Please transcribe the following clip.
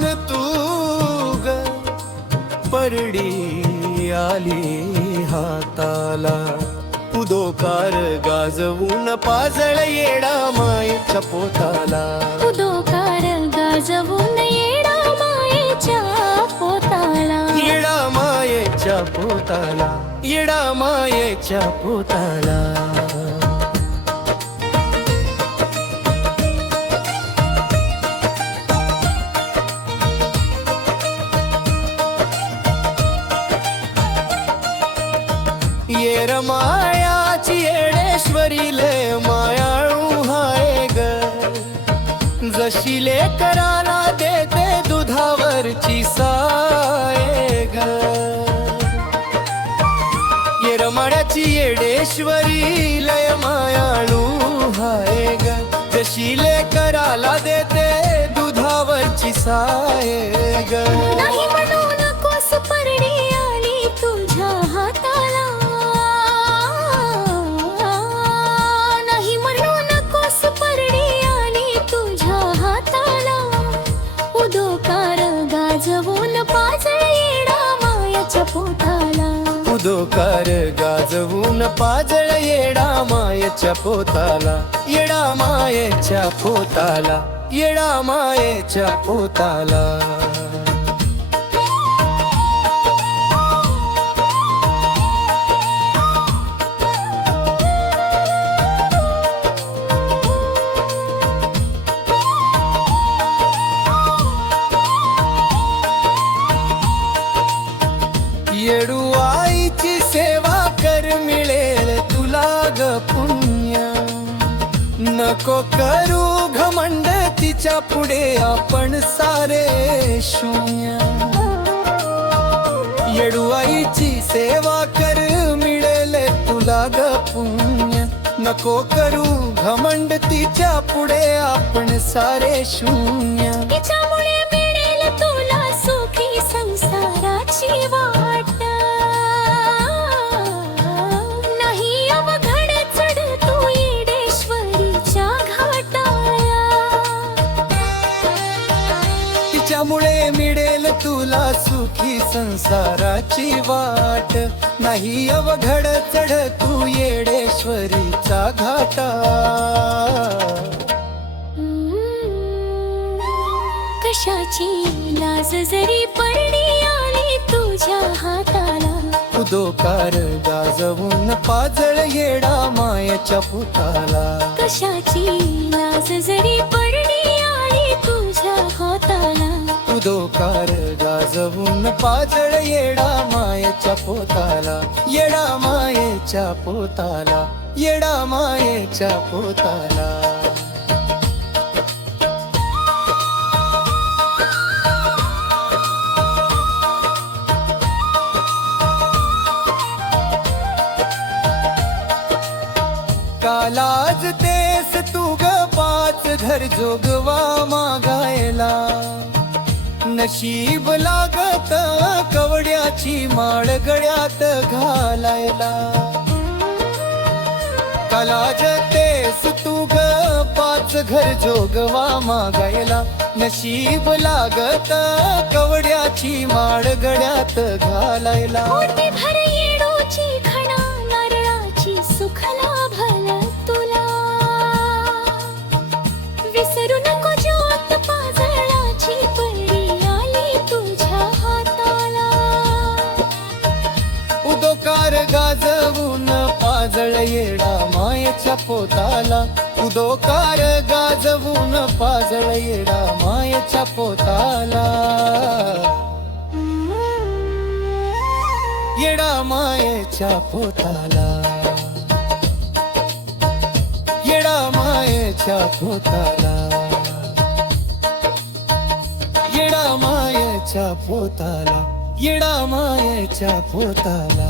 म्हणून तू ग परडी आली हाताला, उदोकार गाजवून पाजळ येडा मायेच्या पोताला, उदोकार गाजवून येडा मायेच्या पोताला, येडा मायेच्या पोताला, येडा मायेच्या पोताला. येर मायाची येडेश्वरी लय मायाळू हाय ग, जशी लेकराला देते दुधावरची साय ग. येर मायाची येडेश्वरी लय मायाळू हाय ग, जशी लेकराला देते दुधावरची साय ग. नाही म्हणू नकोस परडी आली तुझ्या हाताला, नाही म्हणू नकोस परडी आली तुझ्या हाताला, उदोकार गाजवून पाजळ येडा मायाच्या पोताला, उदोकार गाजवून पाजळ येडा मायेच्या पोताला, येडा मायेच्या पोताला, येडा मायेच्या पोताला. येडू आईची सेवा कर मिळेल तुला ग पुण्य, नको करू घमंड तिच्या पुढे आपण सारे शून्य. येडू आईची सेवा कर मिळेल तुला ग पुण्य, नको करू घमंड तिच्या पुढे आपण सारे शून्य. तिच्यामुळे मिळेल तुला सुखी संसाराची वाट, नाही अवघड चढ तू येडेश्वरीच्या घाटाला, तिच्यामुळे मिळेल तुला सुखी संसाराची वाट, नाही अवघड चढ तू येडेश्वरीचा घाटा. कशाची लाज जरी परडी आली तुझ्या हाताला, उदोकार गाजवून पाजळ येडा मायेच्या पोताला, कशाची लाज जरी परडी आली तुझ्या हाताला, उदोकार गाजवून पाजळ येडा मायेच्या पोताला, येडा मायेच्या पोताला, येडा मायेच्या पोताला. कालाज तेस तू ग पाच घर जोगवा मागायला, नशीब लागत कवड्याची माळ गळ्यात घालायला. कालाज तेस तू ग पाच घर जोगवा मागायला, नशीब लागत कवड्याची माळ गळ्यात घालायला. पोटी भर येडूची खणा नारळाची सुख लाभल तुला, विसरू नको ज्योत पाजळाची परडी आली तुझ्या हाताला, उदोकार गाजवून पाजळ येडा मायेच्या पोताला, उदोकार गाजवून पाजळ येडा मायेच्या पोताला, येडा मायेच्या पोताला, येडा मायेच्या पोताला, येडा मायेच्या पोताला, येडा मायेच्या पोताला.